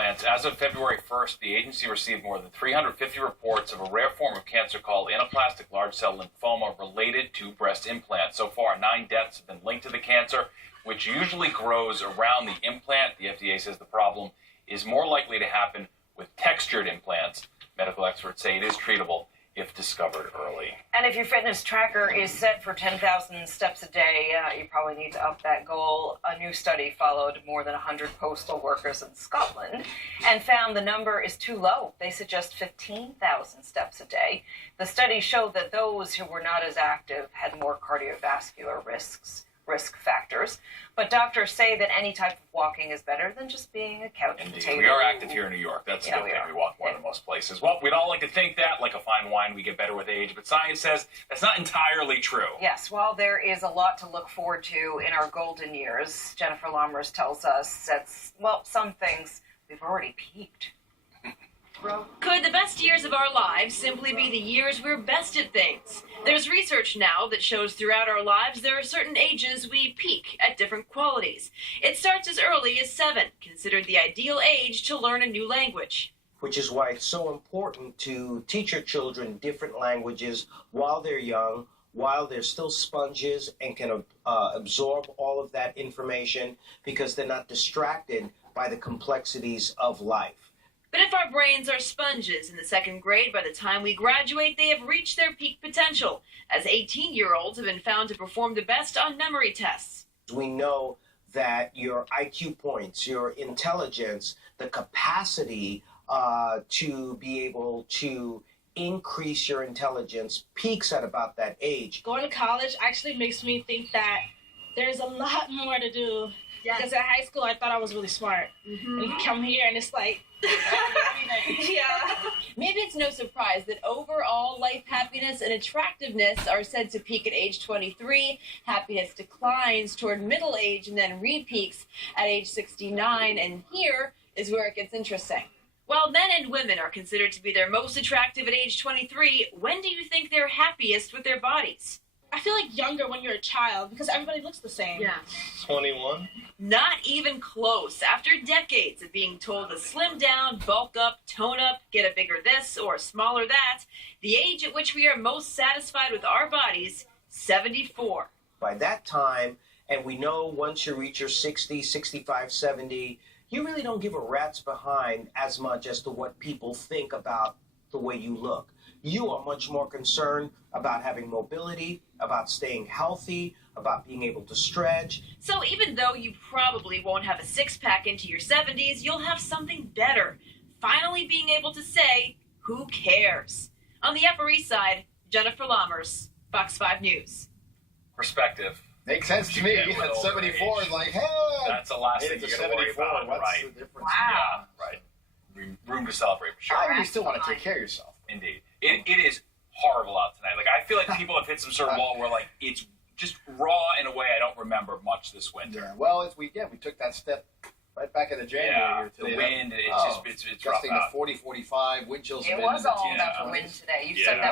implants. As of February 1st, the agency received more than 350 reports of a rare form of cancer called anaplastic large cell lymphoma related to breast implants. So far, 9 deaths have been linked to the cancer, which usually grows around the implant. The FDA says the problem is more likely to happen with textured implants. Medical experts say it is treatable if discovered early. And if your fitness tracker is set for 10,000 steps a day, you probably need to up that goal. A new study followed more than 100 postal workers in Scotland and found the number is too low. They suggest 15,000 steps a day. The study showed that those who were not as active had more cardiovascular risk factors. But doctors say that any type of walking is better than just being a couch potato. We are active here in New York. That's a good thing. We walk more than most places. Well, we'd all like to think that, like a fine wine, we get better with age, but science says that's not entirely true. Yes, while there is a lot to look forward to in our golden years, Jennifer Lammers tells us that, well, some things we've already peaked. Could the best years of our lives simply be the years we're best at things? There's research now that shows throughout our lives there are certain ages we peak at different qualities. It starts as early as 7, considered the ideal age to learn a new language. Which is why it's so important to teach your children different languages while they're young, while they're still sponges and can absorb all of that information, because they're not distracted by the complexities of life. But if our brains are sponges in the 2nd grade, by the time we graduate, they have reached their peak potential, as 18-year-olds have been found to perform the best on memory tests. We know that your IQ points, your intelligence, the capacity to be able to increase your intelligence peaks at about that age. Going to college actually makes me think that there's a lot more to do. Yes. Because at high school, I thought I was really smart. And you come here and it's like, yeah. Maybe it's no surprise that overall life happiness and attractiveness are said to peak at age 23. Happiness declines toward middle age and then re-peaks at age 69. And here is where it gets interesting. While men and women are considered to be their most attractive at age 23, when do you think they're happiest with their bodies? I feel like younger when you're a child because everybody looks the same. Yeah. 21? Not even close. After decades of being told to slim down, bulk up, tone up, get a bigger this or a smaller that, the age at which we are most satisfied with our bodies, 74. By that time, and we know once you reach your 60, 65, 70, you really don't give a rat's behind as much as to what people think about the way you look. You are much more concerned about having mobility, about staying healthy, about being able to stretch. So even though you probably won't have a six-pack into your 70s, you'll have something better. Finally being able to say, who cares? On the Upper East Side, Jennifer Lammers, Fox 5 News. Perspective. Makes sense to me. Yeah, At 74, it's like, hey! That's the last thing It's a you're going to worry 74. about, What's right? the difference? Wow. Yeah, right. Room to celebrate, for sure. I mean, you still want to take care of yourself. Indeed. It is horrible out tonight. Like, I feel like people have hit some sort of wall where, like, it's just raw in a way I don't remember much this winter. Yeah. Well, we took that step right back in the January. Yeah, here the today. wind, it's rough Gusting to out. 40, 45, wind chills. It have been was in the all teens. about the wind today. You Yeah. said that